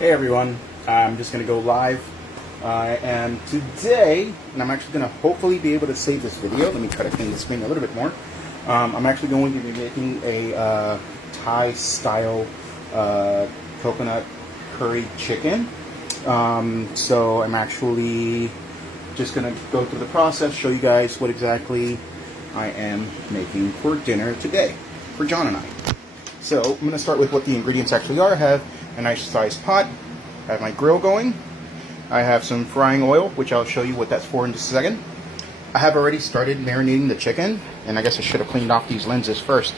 Hey everyone, I'm just going to go live and today, and I'm actually going to hopefully be able to save this video. Let me try to clean the screen a little bit more. I'm actually going to be making a Thai style coconut curry chicken. So I'm actually just going to go through the process, show you guys what exactly I am making for dinner today for John and I. So I'm going to start with what the ingredients actually are. I have a nice sized pot. I have my grill going. I have some frying oil, which I'll show you what that's for in just a second. I have already started marinating the chicken, and I guess I should have cleaned off these lenses first.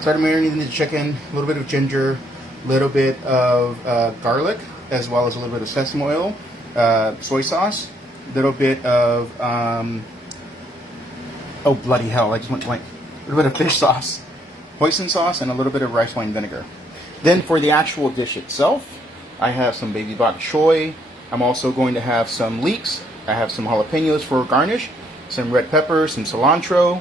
Started marinating the chicken, a little bit of ginger, a little bit of garlic, as well as a little bit of sesame oil, soy sauce, a little bit of, oh bloody hell, I just went blank. A little bit of fish sauce, hoisin sauce, and a little bit of rice wine vinegar. Then for the actual dish itself, I have some baby bok choy. I'm also going to have some leeks. I have some jalapenos for garnish, some red pepper, some cilantro,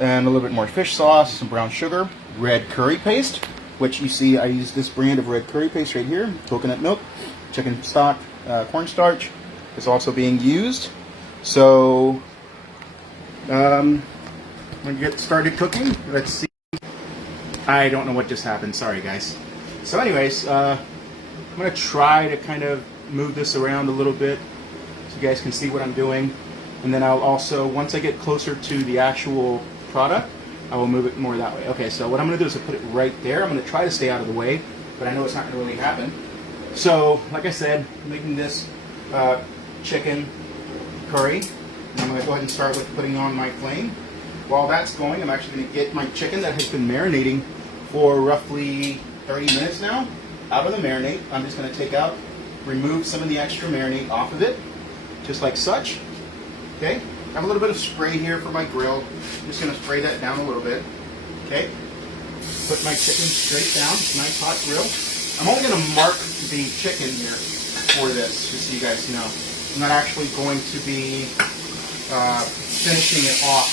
and a little bit more fish sauce, some brown sugar, red curry paste, which you see I use this brand of red curry paste right here, coconut milk, chicken stock, cornstarch is also being used. So I'm going to get started cooking. Let's see. I don't know what just happened. Sorry, guys. So anyways, I'm going to try to kind of move this around a little bit so you guys can see what I'm doing. And then I'll also, once I get closer to the actual product, I will move it more that way. Okay, so what I'm going to do is I'll put it right there. I'm going to try to stay out of the way, but I know it's not going to really happen. So, like I said, I'm making this chicken curry. And I'm going to go ahead and start with putting on my flame. While that's going, I'm actually going to get my chicken that has been marinating for roughly 30 minutes now out of the marinade. I'm just going to take out, remove some of the extra marinade off of it, just like such. Okay, I have a little bit of spray here for my grill. I'm just going to spray that down a little bit. Okay, put my chicken straight down, nice hot grill. I'm only going to mark the chicken here for this, just so you guys know. I'm not actually going to be finishing it off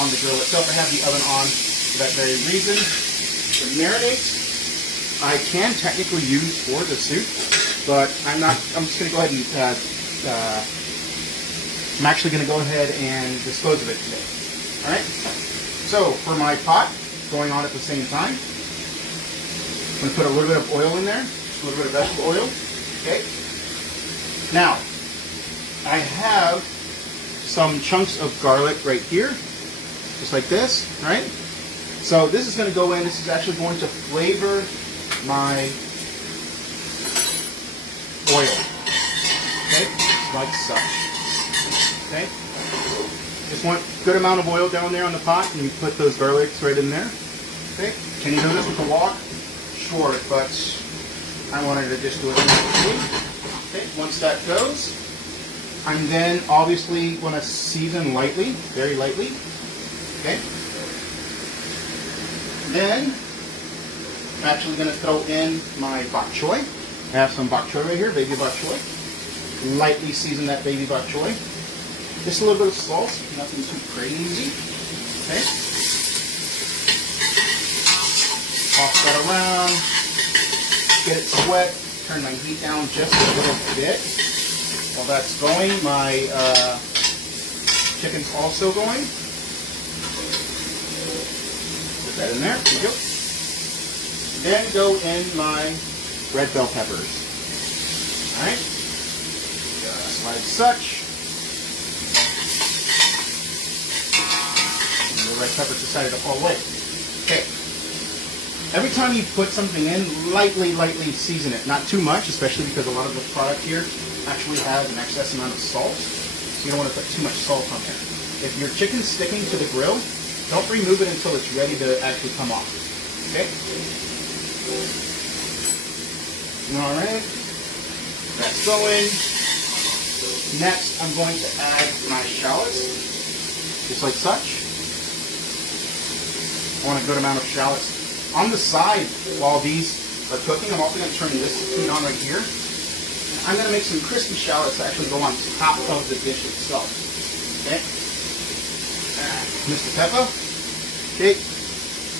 on the grill itself. I have the oven on for that very reason. The marinades I can technically use for the soup, but I'm not. I'm just going to go ahead and I'm actually going to go ahead and dispose of it today. All right. So for my pot going on at the same time, I'm going to put a little bit of oil in there, a little bit of vegetable oil. Okay. Now I have some chunks of garlic right here, just like this. All right. So this is going to go in. This is actually going to flavor my oil. Okay, like such. Okay, just want a good amount of oil down there on the pot, and you put those garlics right in there. Okay, can you do this with a wok? Sure, but I wanted to just do it quickly. Okay, once that goes, I'm then obviously going to season lightly, very lightly. Okay. Then I'm actually going to throw in my bok choy. I have some bok choy right here, baby bok choy. Lightly season that baby bok choy. Just a little bit of salt, nothing too crazy. Okay. Toss that around. Get it wet. Turn my heat down just a little bit. While that's going, my chicken's also going. That in there. There you go. Then go in my red bell peppers. Alright. Just like such. And the red peppers decided to fall away. Okay. Every time you put something in, lightly season it. Not too much, especially because a lot of the product here actually has an excess amount of salt. So you don't want to put too much salt on there. If your chicken's sticking to the grill, don't remove it until it's ready to actually come off. Okay? Alright. That's going. Next, I'm going to add my shallots. Just like such. I want a good amount of shallots. On the side, while these are cooking, I'm also going to turn this heat on right here. I'm going to make some crispy shallots that actually go on top of the dish itself. Okay? Mr. Pepper. Okay,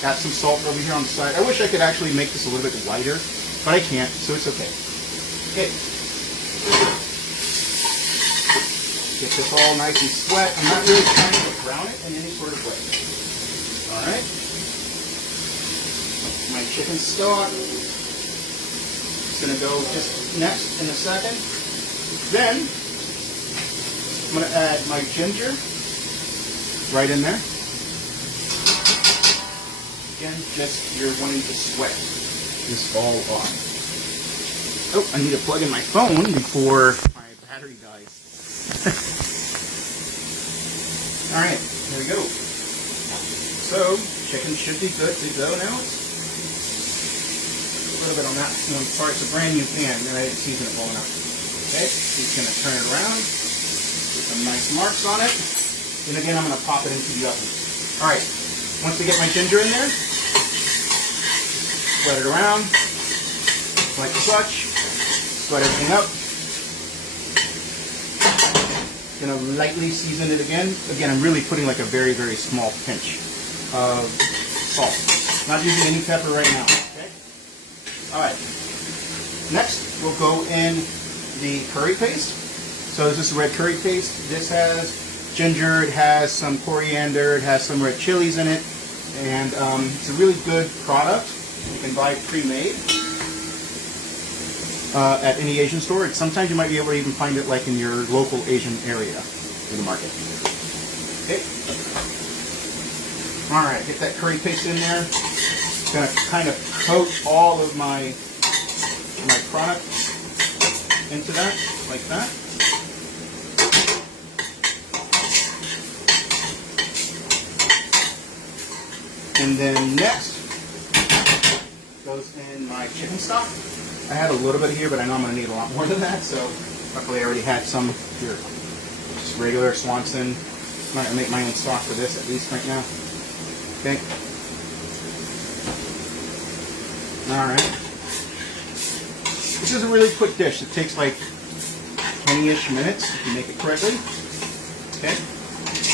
got some salt over here on the side. I wish I could actually make this a little bit whiter, but I can't, so it's okay. Okay. Get this all nice and sweat. I'm not really trying to brown it in any sort of way. Alright. My chicken stock. It's going to go just next in a second. Then, I'm going to add my ginger right in there. Again, just you're wanting to sweat this all on. Oh, I need to plug in my phone before my battery dies. Alright, there we go. So, chicken should be good to go now. A little bit on that one part. It's a brand new pan, and I didn't season it well enough. Okay, he's going to turn it around. Put some nice marks on it. And again, I'm going to pop it into the oven. Alright, once I get my ginger in there, spread it around like such. Spread everything up. Gonna lightly season it again. Again, I'm really putting like a very, very small pinch of salt. Not using any pepper right now. Okay. All right. Next, we'll go in the curry paste. So this is red curry paste. This has ginger. It has some coriander. It has some red chilies in it, and it's a really good product. You can buy pre-made at any Asian store. Sometimes you might be able to even find it like in your local Asian area in the market. Okay. Alright, get that curry paste in there. It's going to kind of coat all of my product into that, like that. And then next goes in my chicken stock. I had a little bit here, but I know I'm going to need a lot more than that, so luckily I already had some here. Just regular Swanson. I'm going to make my own stock for this, at least right now. Okay. Alright. This is a really quick dish. It takes like 20-ish minutes if you make it correctly. Okay.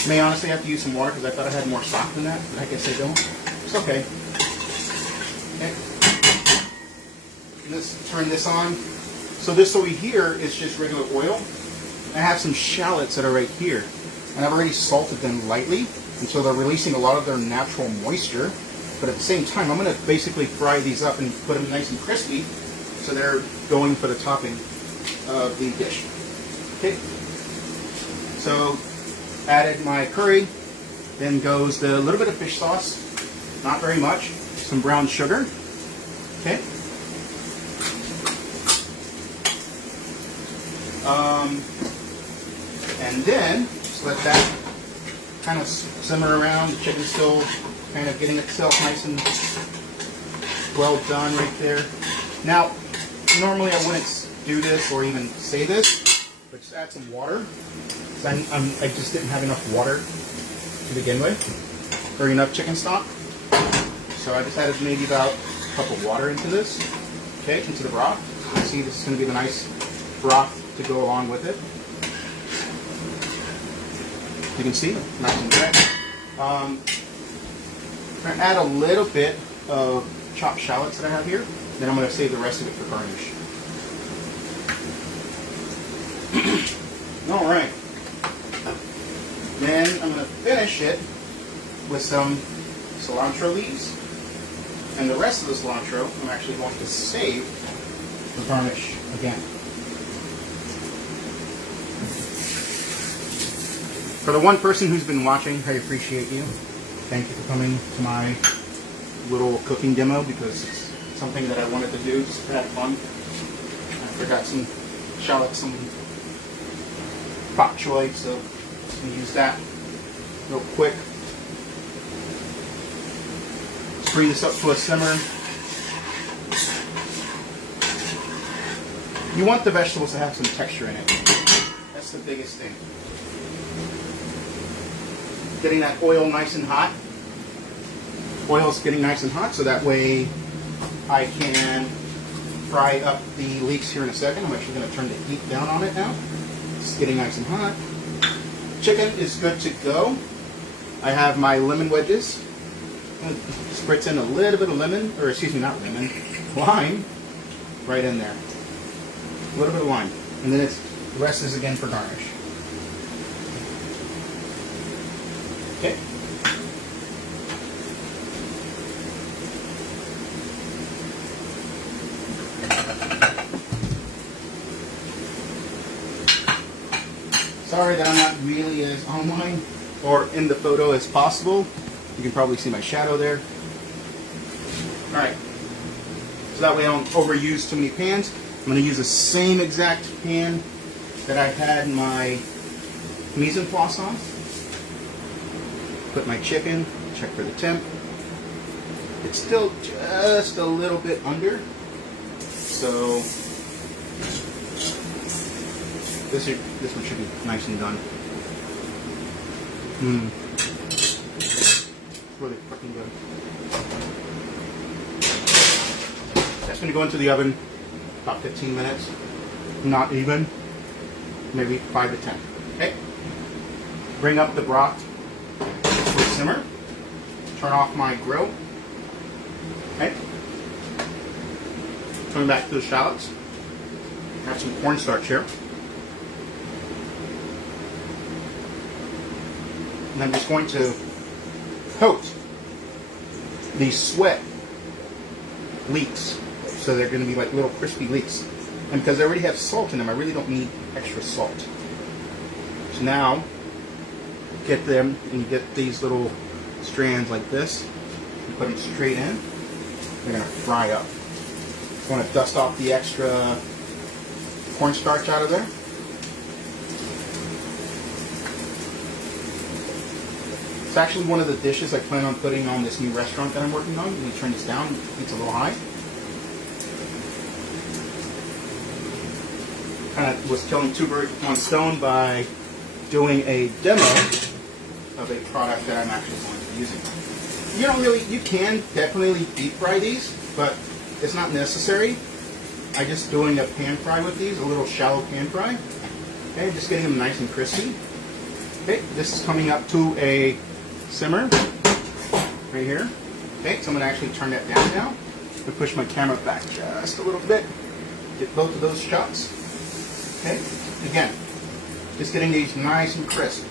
May honestly have to use some water because I thought I had more stock than that, but I guess I don't. It's okay. Okay. Let's turn this on. So this over here is just regular oil. I have some shallots that are right here, and I've already salted them lightly, and so they're releasing a lot of their natural moisture. But at the same time, I'm going to basically fry these up and put them nice and crispy, so they're going for the topping of the dish. Okay. So added my curry, then goes the little bit of fish sauce, not very much, some brown sugar. Okay. And then just let that kind of simmer around. The chicken's still kind of getting itself nice and well done right there. Now, normally I wouldn't do this or even say this, but just add some water. I just didn't have enough water to begin with, or enough chicken stock. So I just added maybe about a cup of water into this, okay, into the broth. You see, this is going to be the nice broth to go along with it. You can see, nice and wet. I'm going to add a little bit of chopped shallots that I have here. Then I'm going to save the rest of it for garnish. All right. Then I'm going to finish it with some cilantro leaves. And the rest of the cilantro I'm actually going to save for garnish again. For the one person who's been watching, I appreciate you. Thank you for coming to my little cooking demo, because it's something that I wanted to do just to have fun. I forgot some shallots, some bok choy, so I'm going to use that real quick. Let's bring this up to a simmer. You want the vegetables to have some texture in it. That's the biggest thing. Getting that oil nice and hot. Oil's getting nice and hot, so that way I can fry up the leeks here in a second. I'm actually going to turn the heat down on it now. It's getting nice and hot. Chicken is good to go. I have my lemon wedges. I'm going to spritz in a little bit of lemon, or excuse me, not lemon, lime. right in there. A little bit of lime. And then the rest is again for garnish. Okay. Sorry that I'm not really as online or in the photo as possible. You can probably see my shadow there. Alright. So that way I don't overuse too many pans. I'm going to use the same exact pan that I had my mise en place on. Put my chicken, check for the temp. It's still just a little bit under. So this one should be nice and done. Really fucking good. That's going to go into the oven about 15 minutes. Not even. Maybe 5 to 10. Okay. Bring up the broth to simmer. Turn off my grill. Okay. Coming back to the shallots. Have some cornstarch here. And I'm just going to coat these sweat leeks. So they're going to be like little crispy leeks. And because I already have salt in them, I really don't need extra salt. So now, get them and you get these little strands like this. You put them straight in. They're going to fry up. I want to dust off the extra cornstarch out of there. It's actually one of the dishes I plan on putting on this new restaurant that I'm working on. Let me turn this down. It's a little high. Kind of was killing two birds with one stone by doing a demo of a product that I'm actually going to be using. You don't really, you can definitely deep fry these, but it's not necessary. I'm just doing a pan fry with these, a little shallow pan fry. Okay, just getting them nice and crispy. Okay, this is coming up to a simmer right here. Okay, so I'm going to actually turn that down now. I'm push my camera back just a little bit. Get both of those shots. Okay, again, just getting these nice and crisp.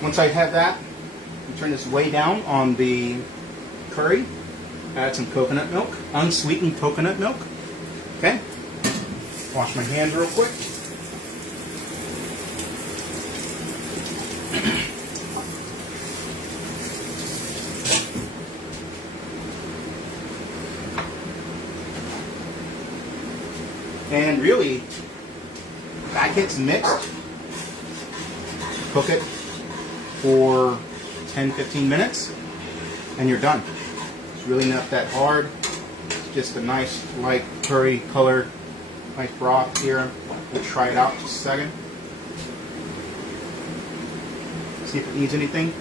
Once I have that, I turn this way down on the curry. Add some coconut milk, unsweetened coconut milk. Okay, wash my hands real quick. And really, that gets mixed. Cook it for 10-15 minutes, and you're done. It's really not that hard. It's just a nice light curry color, nice broth here. We'll try it out just a second. See if it needs anything.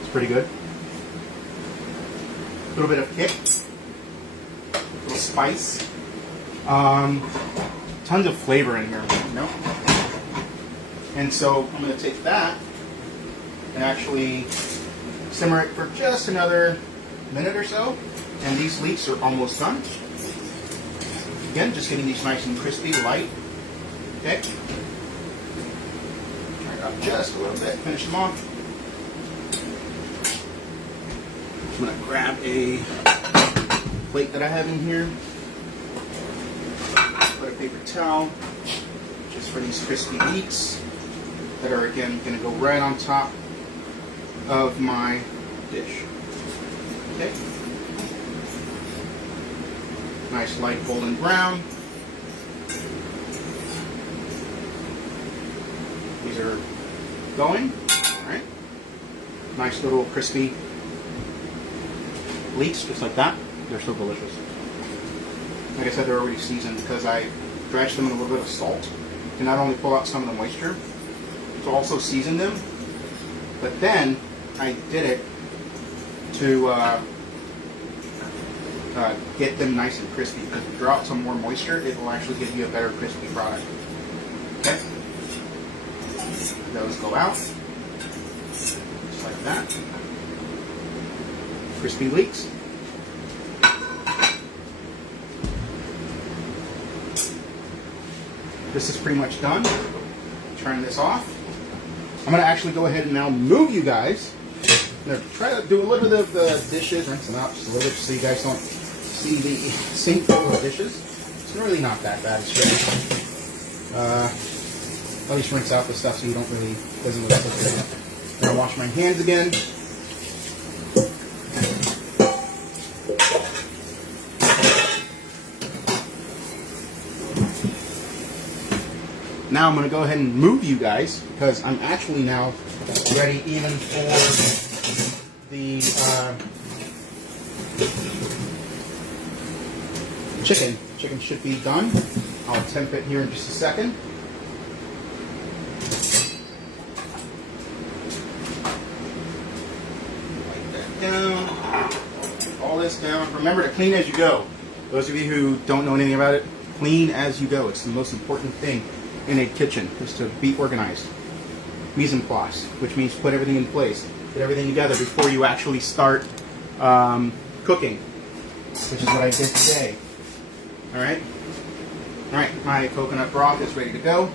It's pretty good. A little bit of kick, a little spice. Tons of flavor in here, you know? And so I'm going to take that and actually simmer it for just another minute or so. And these leeks are almost done. Again, just getting these nice and crispy, light. Okay. Turn it up just a little bit, finish them off. I'm going to grab a plate that I have in here. Put a paper towel just for these crispy leeks that are again going to go right on top of my dish. Okay. Nice light golden brown. These are going. All right. Nice little crispy leeks, just like that. They're so delicious. Like I said, they're already seasoned because I dredged them in a little bit of salt to not only pull out some of the moisture, to also season them, but then I did it to get them nice and crispy. Because if you draw out some more moisture, it will actually give you a better crispy product. Okay? Those go out, just like that. crispy leeks. This is pretty much done. Turn this off. I'm going to actually go ahead and now move you guys. I'm going to try to do a little bit of the dishes, rinse them out just a little bit so you guys don't see the sink full of dishes. It's really not that bad. It's just, at least rinse out the stuff so you don't really, doesn't look so good. I'm going to wash my hands again. Now I'm going to go ahead and move you guys because I'm actually now ready even for the chicken. Chicken should be done. I'll temp it here in just a second. Wipe that down. All this down. Remember to clean as you go. Those of you who don't know anything about it, clean as you go. It's the most important thing in a kitchen, is to be organized. Mise en place, which means put everything in place, put everything together before you actually start cooking, which is what I did today. Alright? Alright, my coconut broth is ready to go.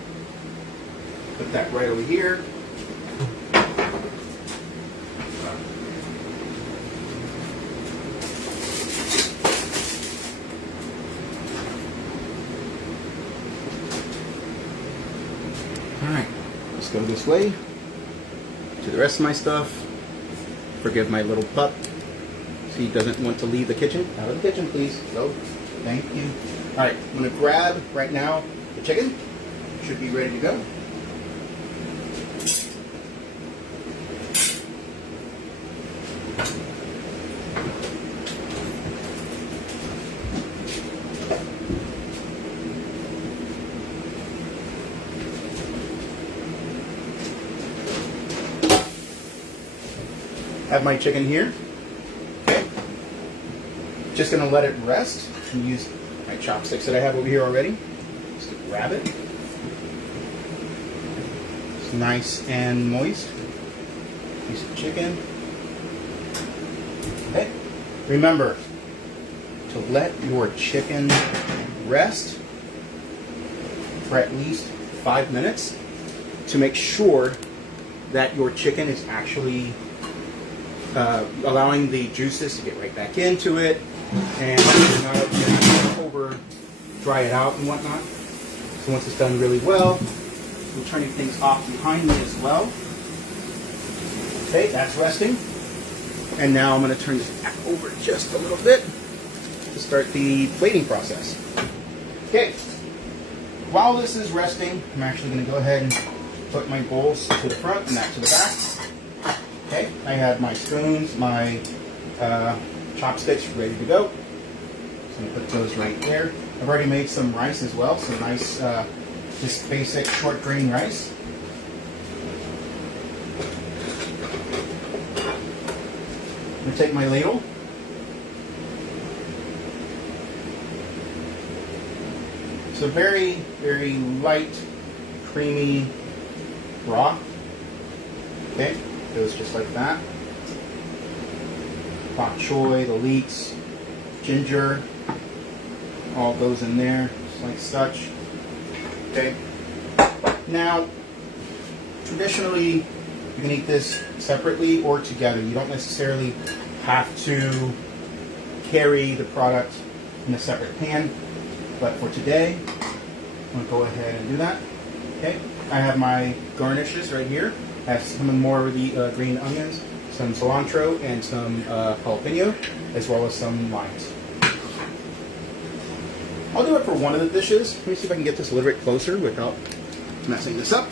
Put that right over here. Alright, let's go this way to the rest of my stuff. Forgive my little pup. He doesn't want to leave the kitchen. Out of the kitchen, please. Go. Thank you. Alright, I'm going to grab right now the chicken. Should be ready to go. Have my chicken here. Okay. Just going to let it rest and use my chopsticks that I have over here already. Just to grab it. It's nice and moist. Piece of chicken. Okay. Remember to let your chicken rest for at least 5 minutes to make sure that your chicken is actually allowing the juices to get right back into it and not over dry it out and whatnot. So once it's done really well, we're turning things off behind me as well. Okay, that's resting. And now I'm going to turn this back over just a little bit to start the plating process. Okay, while this is resting, I'm actually going to go ahead and put my bowls to the front and that to the back. Okay, I have my spoons, my chopsticks ready to go. So I'm going to put those right there. I've already made some rice as well, some nice, just basic short grain rice. I'm going to take my ladle. It's a very, very light, creamy broth. Okay. Goes just like that. Bok choy, the leeks, ginger, all goes in there, just like such. Okay. Now, traditionally, you can eat this separately or together. You don't necessarily have to carry the product in a separate pan, but for today, I'm going to go ahead and do that. Okay. I have my garnishes right here. I have some more of the green onions, some cilantro, and some jalapeno, as well as some limes. I'll do it for one of the dishes. Let me see if I can get this a little bit closer without messing this up.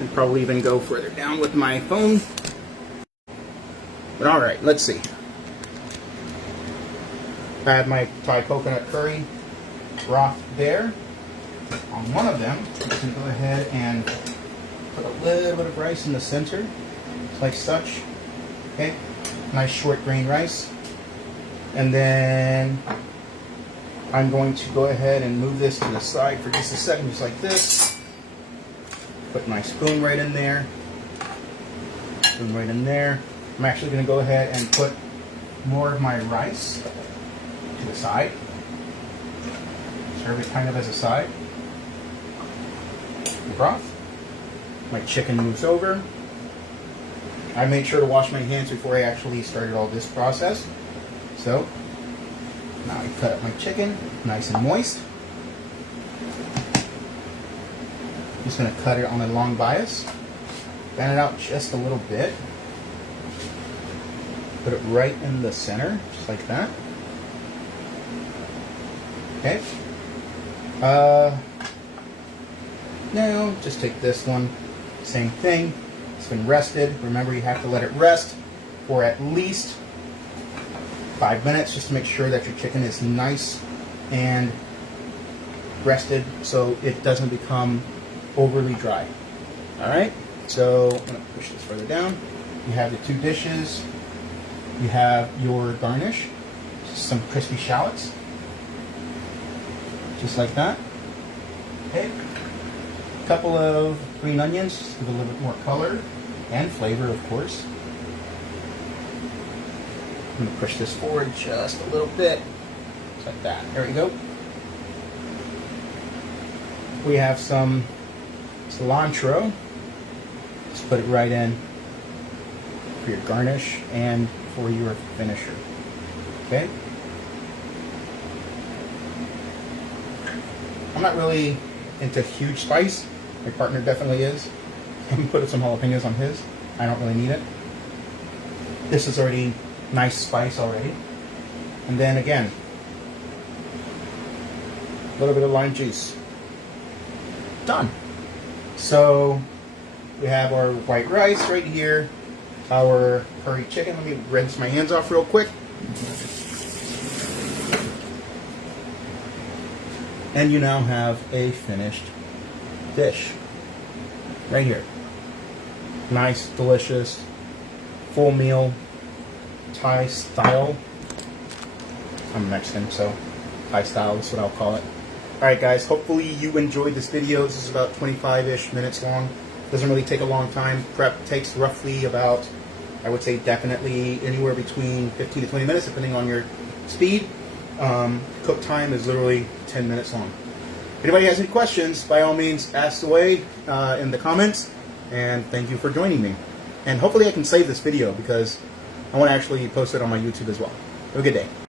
And probably even go further down with my phone. But alright, let's see. I have my Thai coconut curry broth there. On one of them, I'm just going to go ahead and put a little bit of rice in the center, like such. Okay, nice short grain rice. And then I'm going to go ahead and move this to the side for just a second, just like this. Put my spoon right in there. Spoon right in there. I'm actually going to go ahead and put more of my rice to the side. Serve it kind of as a side. The broth. My chicken moves over. I made sure to wash my hands before I actually started all this process. So, now I cut up my chicken, nice and moist. Just going to cut it on a long bias. Fan it out just a little bit. Put it right in the center, just like that. Okay. Now, just take this one. Same thing. It's been rested. Remember, you have to let it rest for at least 5 minutes just to make sure that your chicken is nice and rested so it doesn't become overly dry. Alright, so I'm going to push this further down. You have the 2 dishes. You have your garnish, some crispy shallots, just like that. Okay, a couple of green onions, just give a little bit more color and flavor, of course. I'm going to push this forward just a little bit, just like that. There we go. We have some cilantro. Just put it right in for your garnish and for your finisher. Okay? I'm not really into huge spice. My partner definitely is. I'm putting some jalapenos on his. I don't really need it. This is already nice spice already. And then again, a little bit of lime juice. Done. So we have our white rice right here. Our curry chicken. Let me rinse my hands off real quick. And you now have a finished dish. Right here. Nice, delicious, full meal, Thai style. I'm Mexican, so Thai style is what I'll call it. Alright guys, hopefully you enjoyed this video. This is about 25-ish minutes long. Doesn't really take a long time. Prep takes roughly about, I would say definitely anywhere between 15 to 20 minutes, depending on your speed. Cook time is literally 10 minutes long. If anybody has any questions, by all means, ask away in the comments. And thank you for joining me. And hopefully I can save this video because I want to actually post it on my YouTube as well. Have a good day.